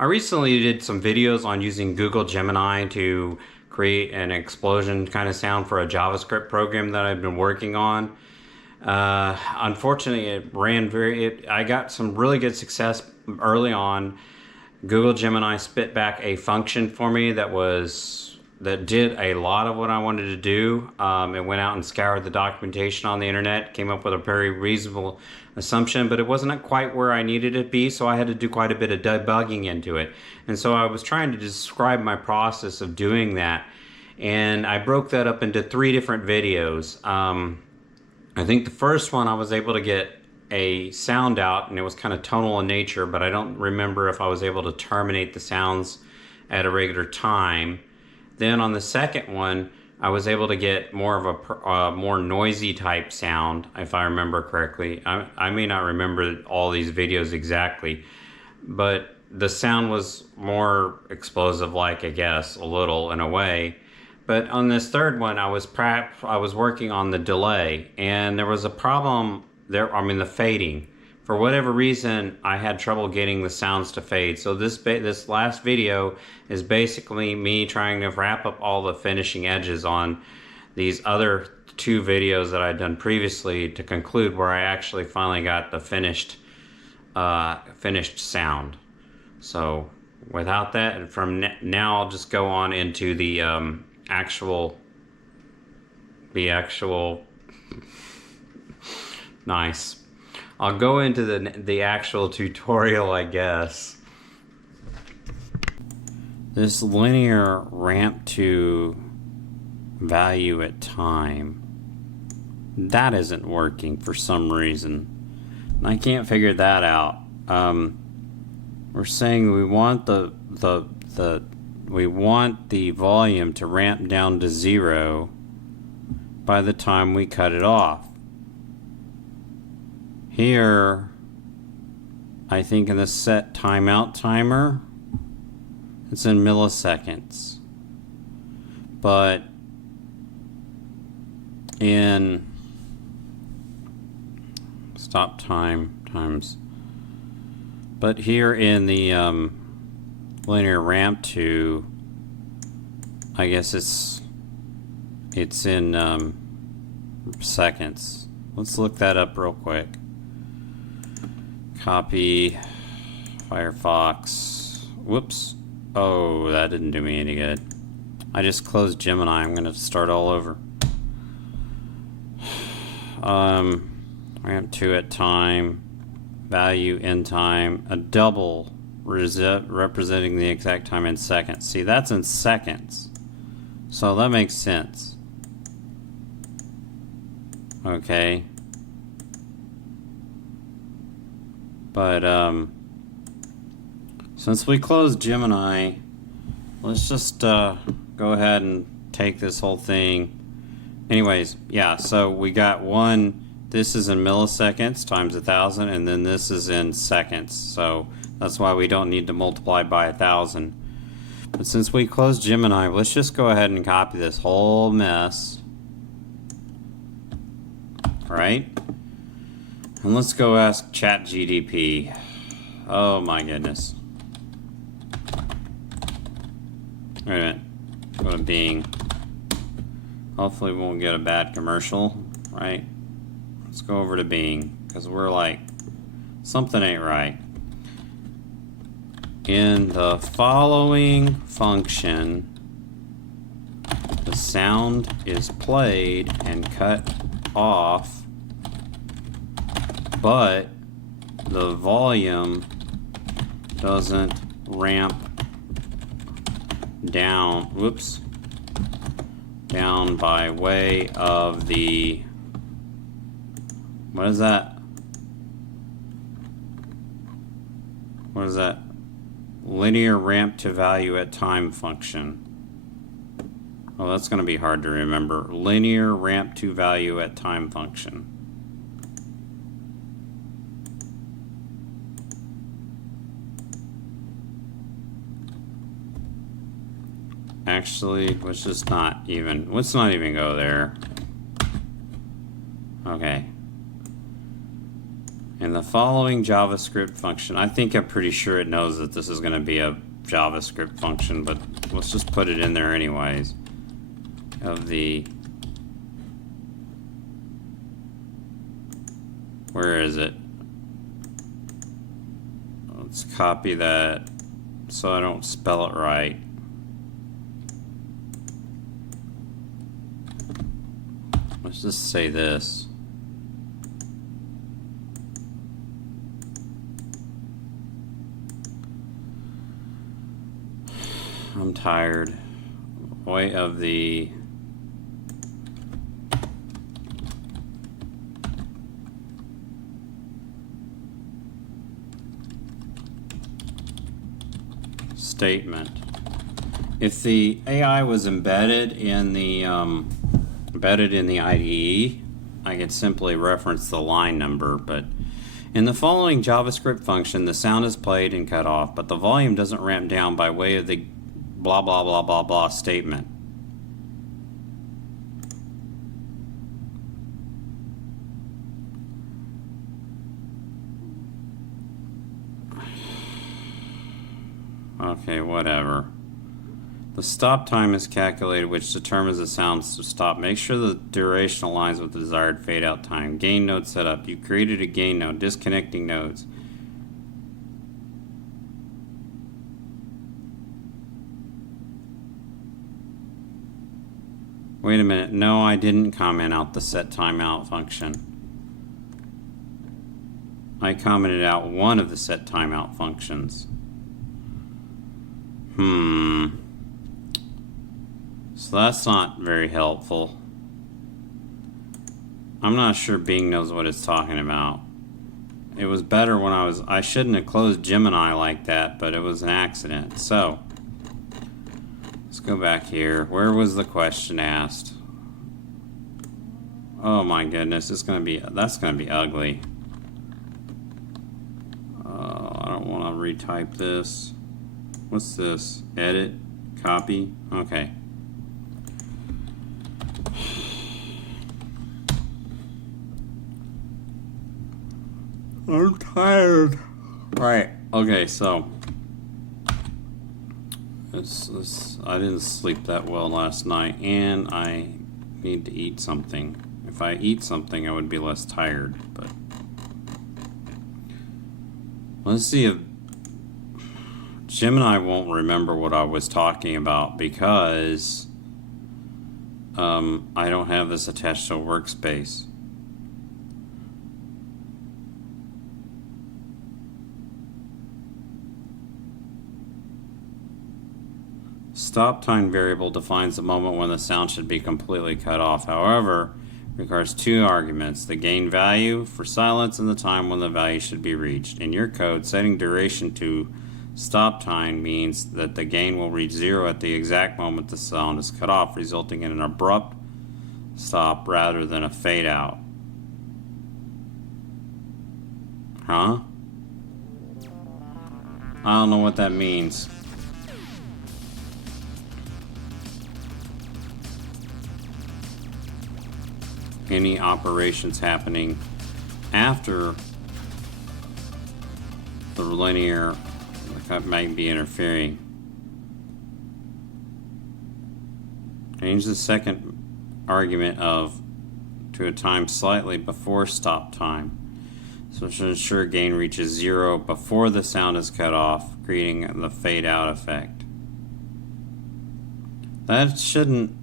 I recently did some videos on using Google Gemini to create an explosion kind of sound for a JavaScript program that I've been working on. Unfortunately, I got some really good success early on. Google Gemini spit back a function for me that did a lot of what I wanted to do. It went out and scoured the documentation on the internet, came up with a very reasonable assumption, but it wasn't quite where I needed it to be, so I had to do quite a bit of debugging into it. And so I was trying to describe my process of doing that, and I broke that up into 3 different videos. I think the first one I was able to get a sound out, and it was kind of tonal in nature, but I don't remember if I was able to terminate the sounds at a regular time. Then on the second one, I was able to get more of a more noisy type sound, if I remember correctly. I may not remember all these videos exactly, but the sound was more explosive, like, I guess, a little in a way. But on this third one, I was working on the delay, and there was a problem there. I mean, the fading. For whatever reason, I had trouble getting the sounds to fade. So this last video is basically me trying to wrap up all the finishing edges on these other 2 videos that I'd done previously to conclude where I actually finally got the finished sound. So without that, from now I'll just go on into the actual nice. I'll go into the actual tutorial, I guess. This linear ramp to value at time, that isn't working for some reason. And I can't figure that out. We're saying we want we want the volume to ramp down to 0 by the time we cut it off. Here, I think in the set timeout timer, it's in milliseconds. But in stop time times. But here in the linear ramp to, I guess it's in seconds. Let's look that up real quick. Copy Firefox. Whoops. Oh, that didn't do me any good. I just closed Gemini. I'm going to start all over. Ramp 2 at time. Value in time. A double representing the exact time in seconds. See, that's in seconds. So that makes sense. Okay. But since we closed Gemini, let's just go ahead and take this whole thing. Anyways, yeah, so we got one. This is in milliseconds times 1,000, and then this is in seconds. So that's why we don't need to multiply by 1,000. But since we closed Gemini, let's just go ahead and copy this whole mess. All right? And let's go ask ChatGPT. Oh my goodness. Wait a minute. Go to Bing. Hopefully we won't get a bad commercial, right? Let's go over to Bing, because we're like, something ain't right. In the following function, the sound is played and cut off, but the volume doesn't ramp down, whoops, down by way of the, what is that? What is that? Linear ramp to value at time function. Oh, that's going to be hard to remember. Linear ramp to value at time function. Actually, let's not even go there. Okay. In the following JavaScript function, I think I'm pretty sure it knows that this is going to be a JavaScript function, but let's just put it in there anyways. Of the, where is it? Let's copy that so I don't spell it right. Let's just say this. I'm tired. Way of the statement. If the AI was embedded in the IDE, I could simply reference the line number, but in the following JavaScript function, the sound is played and cut off, but the volume doesn't ramp down by way of the blah blah blah blah blah statement. Okay, whatever. The stop time is calculated, which determines the sounds to stop. Make sure the duration aligns with the desired fade out time. Gain node setup. You created a gain node. Disconnecting nodes. Wait a minute. No, I didn't comment out the set timeout function. I commented out one of the set timeout functions. So that's not very helpful. I'm not sure Bing knows what it's talking about. It was better when I shouldn't have closed Gemini like that, but it was an accident. So, let's go back here. Where was the question asked? Oh my goodness, that's gonna be ugly. I don't want to retype this. What's this? Edit? Copy? Okay. I'm tired. Right. Okay, so I didn't sleep that well last night, and I need to eat something. If I eat something, I would be less tired, but let's see if Gemini won't remember what I was talking about because I don't have this attached to a workspace. Stop time variable defines the moment when the sound should be completely cut off. However, requires two arguments, the gain value for silence and the time when the value should be reached. In your code, setting duration to stop time means that the gain will reach 0 at the exact moment the sound is cut off, resulting in an abrupt stop rather than a fade out. Huh? I don't know what that means. Any operations happening after the linear that might be interfering. Change the second argument to a time slightly before stop time, so to ensure gain reaches 0 before the sound is cut off, creating the fade out effect. I shouldn't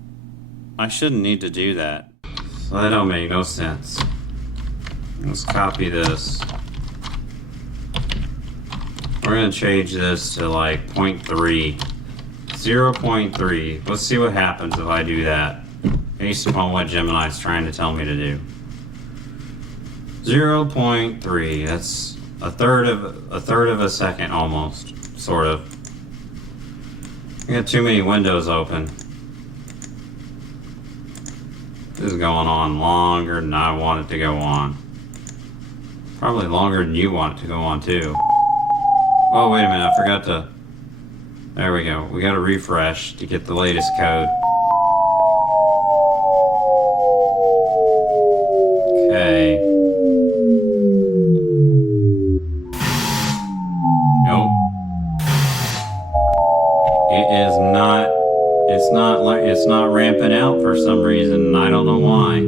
need to do that. So that don't make no sense. Let's copy this. We're gonna change this to like 0.3. 0.3. Let's see what happens if I do that, based upon what Gemini's trying to tell me to do. 0.3. That's a third of a second almost, sort of. I got too many windows open. This is going on longer than I want it to go on. Probably longer than you want it to go on too. Oh, wait a minute, I forgot to... There we go. We gotta refresh to get the latest code. Okay. It is not. It's not ramping out for some reason, and I don't know why.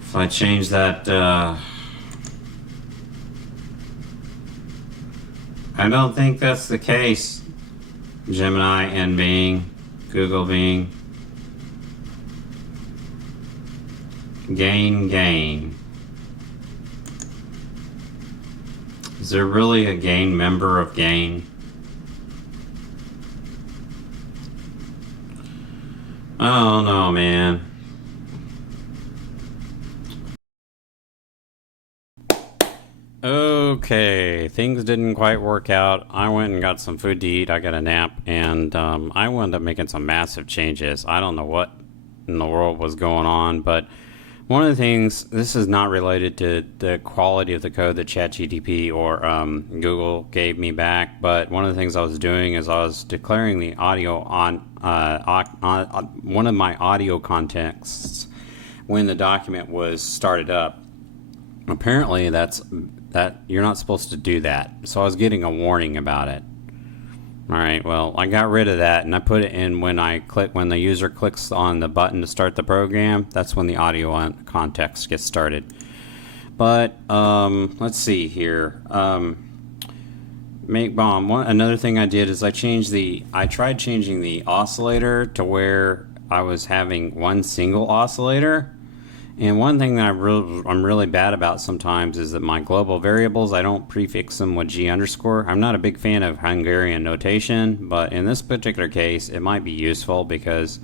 If I change that, I don't think that's the case. Gemini and Bing, Google Bing. Gain. Is there really a gain member of gain? Oh no, man. Okay, things didn't quite work out. I went and got some food to eat. I got a nap, and I wound up making some massive changes. I don't know what in the world was going on, but one of the things, this is not related to the quality of the code that ChatGPT or Google gave me back, but one of the things I was doing is I was declaring the audio on one of my audio contexts when the document was started up. Apparently that you're not supposed to do that, so I was getting a warning about it. Alright, well, I got rid of that, and I put it in when the user clicks on the button to start the program. That's when the audio on context gets started. But let's see here. Make bomb. Another thing I did is I tried changing the oscillator to where I was having one single oscillator. And one thing that I'm really bad about sometimes is that my global variables, I don't prefix them with G underscore. I'm not a big fan of Hungarian notation, but in this particular case, it might be useful because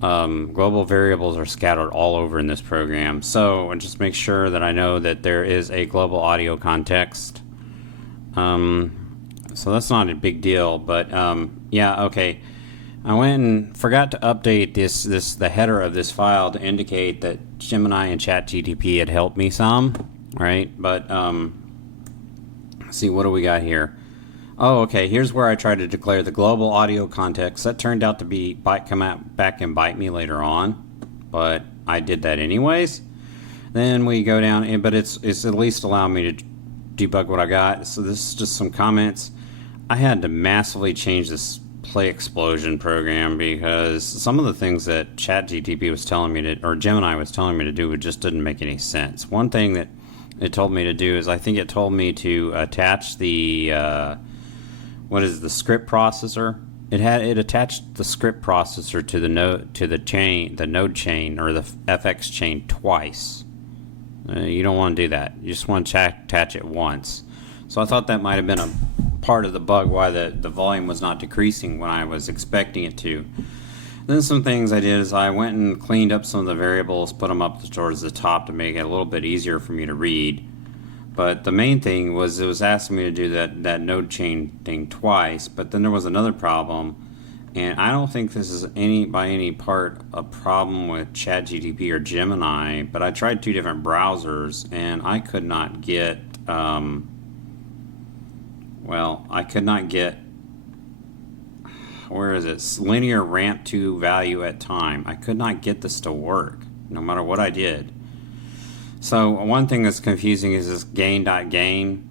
global variables are scattered all over in this program. So just make sure that I know that there is a global audio context. So that's not a big deal, but yeah, okay. I went and forgot to update the header of this file to indicate that Gemini and ChatGPT had helped me some, right? But let's see, what do we got here? Oh, okay. Here's where I tried to declare the global audio context. That turned out to come out back and bite me later on, but I did that anyways. Then we go down, but it's at least allowing me to debug what I got. So this is just some comments. I had to massively change this play explosion program because some of the things that ChatGPT was telling me to, or Gemini was telling me to do, it just didn't make any sense. One thing that it told me to do is I think it told me to attach the the script processor. It attached the script processor to the node chain or the FX chain twice. You don't want to do that. You just want to attach it once. So I thought that might have been a part of the bug why the volume was not decreasing when I was expecting it to. Then some things I did is I went and cleaned up some of the variables, put them up towards the top to make it a little bit easier for me to read. But the main thing was it was asking me to do that node chain thing twice, but then there was another problem, and I don't think this is by any part a problem with ChatGPT or Gemini, but I tried two different browsers and I could not get I could not get, where is it, linear ramp to value at time. I could not get this to work, no matter what I did. So one thing that's confusing is this gain.gain.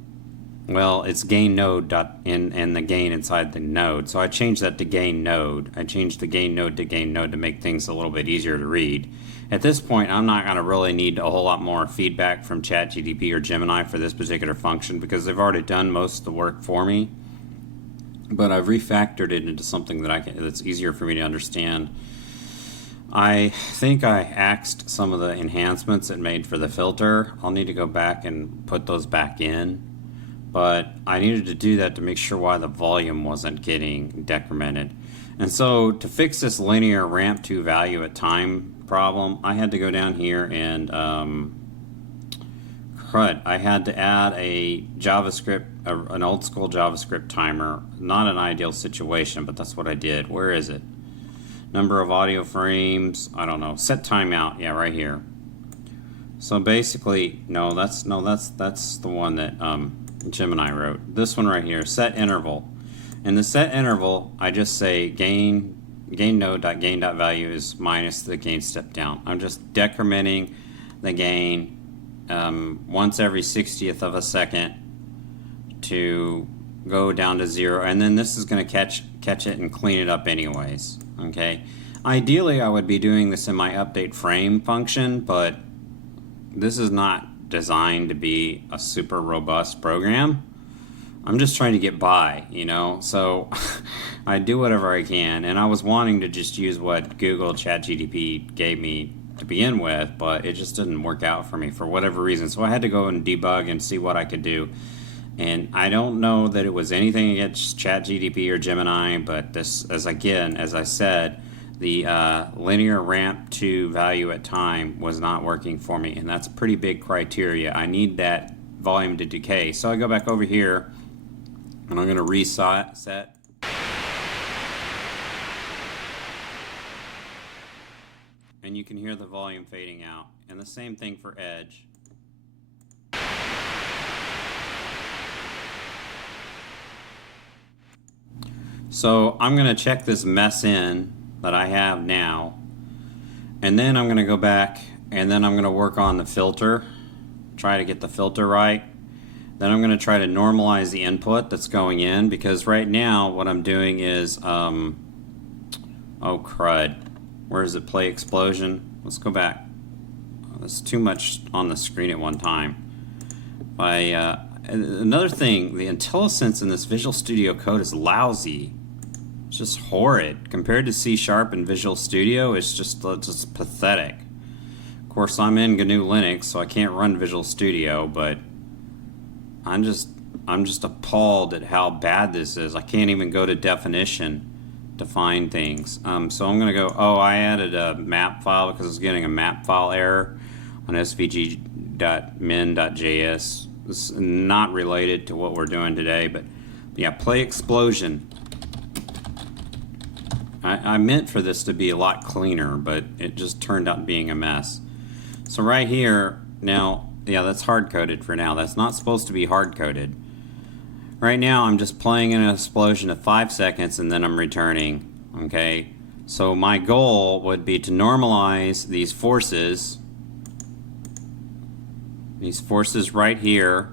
Well, it's gain node and the gain inside the node. So I changed that to gain node. I changed the gain node to make things a little bit easier to read. At this point, I'm not going to really need a whole lot more feedback from ChatGPT or Gemini for this particular function because they've already done most of the work for me. But I've refactored it into something that's easier for me to understand. I think I axed some of the enhancements it made for the filter. I'll need to go back and put those back in. But I needed to do that to make sure why the volume wasn't getting decremented. And so to fix this linear ramp to value at time problem, I had to go down here and I had to add a JavaScript, an old school JavaScript timer. Not an ideal situation, but that's what I did. Where is it? Number of audio frames, I don't know. Set timeout, yeah, right here. So basically, that's the one that Gemini wrote. This one right here, set interval. In the set interval, I just say gain node.gain.value is minus the gain step down. I'm just decrementing the gain once every 60th of a second to go down to 0, and then this is going to catch it and clean it up anyways. Okay, ideally I would be doing this in my update frame function, but this is not designed to be a super robust program. I'm just trying to get by, you know, so I do whatever I can, and I was wanting to just use what Google ChatGPT gave me to begin with, but it just didn't work out for me for whatever reason, so I had to go and debug and see what I could do. And I don't know that it was anything against ChatGPT or Gemini, but this, as I said, the linear ramp to value at time was not working for me, and that's a pretty big criteria. I need that volume to decay. So I go back over here, and I'm going to reset. And you can hear the volume fading out. And the same thing for edge. So I'm going to check this mess in that I have now, and then I'm going to go back and then I'm going to work on the filter, try to get the filter right. Then I'm going to try to normalize the input that's going in, because right now what I'm doing is oh crud, where is it? Play explosion. Let's go back. Oh, there's too much on the screen at one time. Another thing, the IntelliSense in this Visual Studio Code is lousy. It's just horrid. Compared to C# and Visual Studio, it's just pathetic. Of course, I'm in GNU Linux, so I can't run Visual Studio, but I'm just appalled at how bad this is. I can't even go to definition to find things. So I'm going to go, I added a map file because I was getting a map file error on svg.min.js. It's not related to what we're doing today, but yeah, play explosion. I meant for this to be a lot cleaner, but it just turned out being a mess. So right here, now, yeah, that's hard-coded for now. That's not supposed to be hard-coded. Right now, I'm just playing in an explosion of 5 seconds, and then I'm returning, okay? So my goal would be to normalize these forces right here,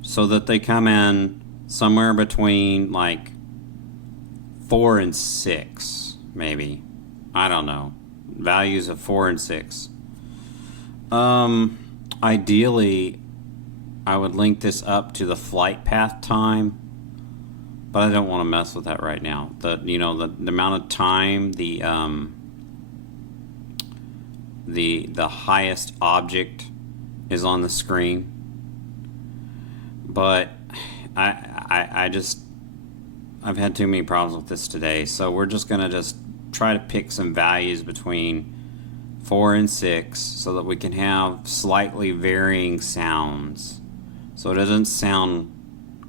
so that they come in somewhere between like 4 and 6, maybe. I don't know. Values of 4 and 6. Ideally, I would link this up to the flight path time, but I don't want to mess with that right now. The amount of time the highest object is on the screen. But I've had too many problems with this today, so we're just gonna try to pick some values between 4 and 6 so that we can have slightly varying sounds, so it doesn't sound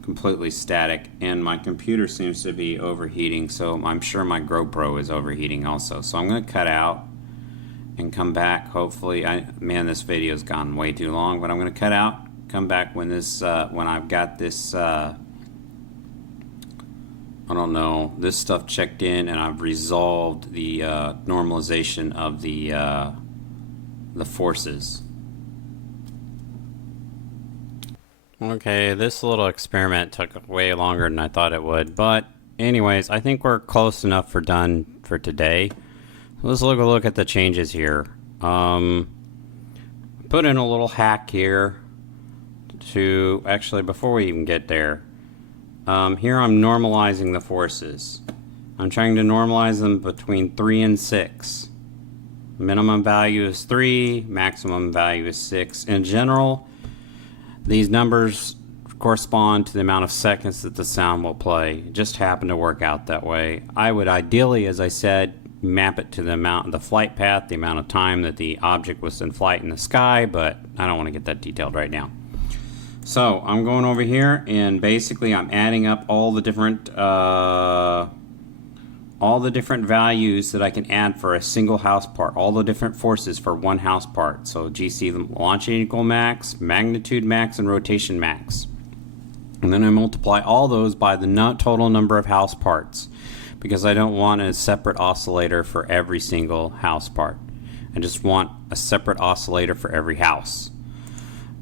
completely static. And my computer seems to be overheating, so I'm sure my GoPro is overheating also. So I'm gonna cut out and come back. Hopefully, man, this video's gone way too long, but I'm gonna cut out, come back when I've got this I don't know, this stuff checked in, and I've resolved the normalization of the forces. Okay, this little experiment took way longer than I thought it would, but anyways, I think we're close enough done for today. Let's look at the changes here. Put in a little hack here to, actually, before we even get there, here I'm normalizing the forces. I'm trying to normalize them between 3 and 6. Minimum value is 3, maximum value is 6. In general, these numbers correspond to the amount of seconds that the sound will play. It just happened to work out that way. I would ideally, as I said, map it to the amount of the flight path, the amount of time that the object was in flight in the sky, but I don't want to get that detailed right now. So I'm going over here, and basically I'm adding up all the different values that I can add for a single house part, all the different forces for one house part. So GC launch angle max, magnitude max, and rotation max. And then I multiply all those by the total number of house parts, because I don't want a separate oscillator for every single house part. I just want a separate oscillator for every house.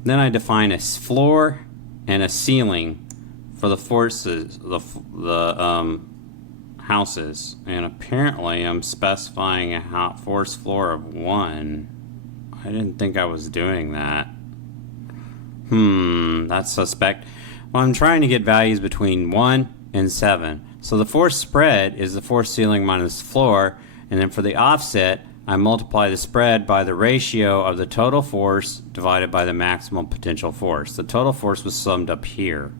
Then I define a floor and a ceiling for the forces, the houses. And apparently I'm specifying a force floor of 1. I didn't think I was doing that. That's suspect. Well, I'm trying to get values between 1 and 7. So the force spread is the force ceiling minus floor, and then for the offset, I multiply the spread by the ratio of the total force divided by the maximum potential force. The total force was summed up here.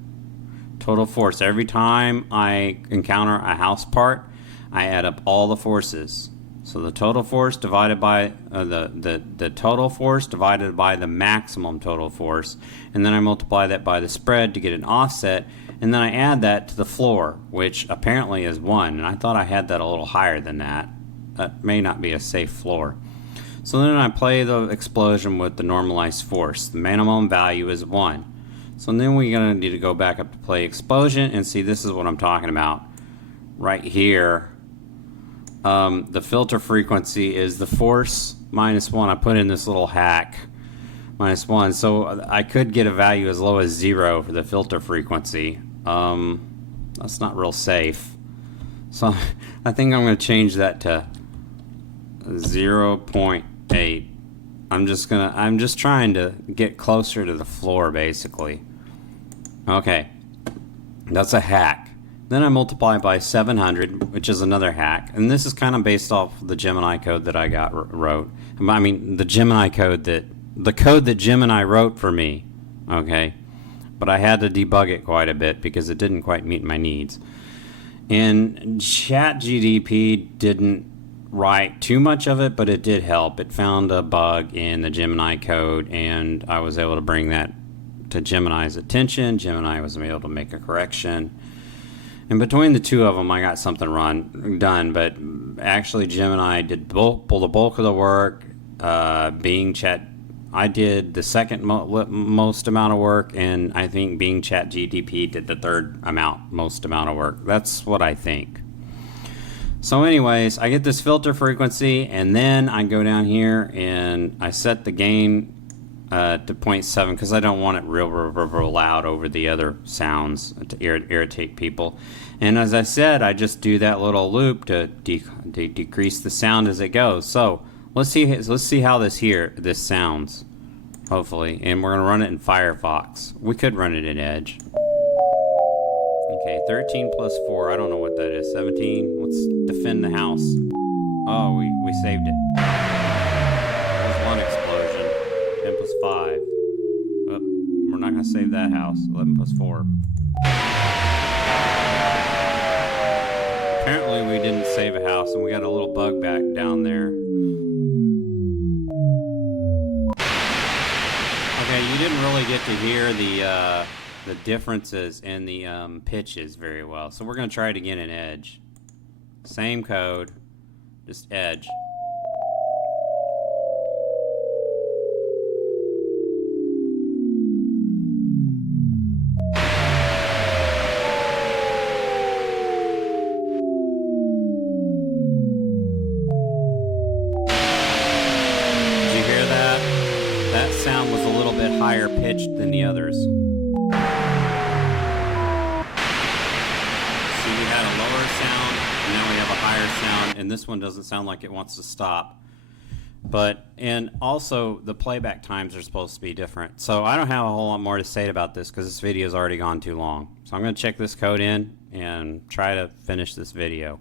Total force. Every time I encounter a house part, I add up all the forces. So the total force divided by the total force divided by the maximum total force, and then I multiply that by the spread to get an offset, and then I add that to the floor, which apparently is 1, and I thought I had that a little higher than that. That may not be a safe floor. So then I play the explosion with the normalized force. The minimum value is 1. So then we're going to need to go back up to play explosion and see, this is what I'm talking about. Right here, the filter frequency is the force minus 1. I put in this little hack, minus 1. So I could get a value as low as 0 for the filter frequency. That's not real safe. So I think I'm going to change that to 0.8. I'm just trying to get closer to the floor, basically. Okay, that's a hack. Then I multiply by 700, which is another hack, and this is kind of based off the Gemini code that I wrote. I mean, the Gemini code that Gemini wrote for me. Okay, but I had to debug it quite a bit because it didn't quite meet my needs. And ChatGPT didn't write too much of it, but it did help. It found a bug in the Gemini code, and I was able to bring that to Gemini's attention. Gemini was able to make a correction. And between the two of them, I got something done, but actually Gemini did pull the bulk of the work. I did the second most amount of work, and I think Bing ChatGPT did the third most amount of work. That's what I think. So anyways, I get this filter frequency, and then I go down here and I set the gain to 0.7 because I don't want it real loud over the other sounds to irritate people. And as I said, I just do that little loop to decrease the sound as it goes. So let's see how this sounds, hopefully. And we're gonna run it in Firefox. We could run it in Edge. Okay, 13 plus 4, I don't know what that is. 17. Let's defend the house. Oh, we saved it. There's one explosion. 10 plus 5. Oh, we're not gonna save that house. 11 plus 4. Apparently we didn't save a house, and we got a little bug back down there. Okay, you didn't really get to hear the differences in the pitches very well. So we're going to try it again in Edge. Same code, just Edge. Did you hear that? That sound was a little bit higher pitched than the others. Sound, and this one doesn't sound like it wants to stop. And also the playback times are supposed to be different. So I don't have a whole lot more to say about this because this video has already gone too long. So I'm going to check this code in and try to finish this video.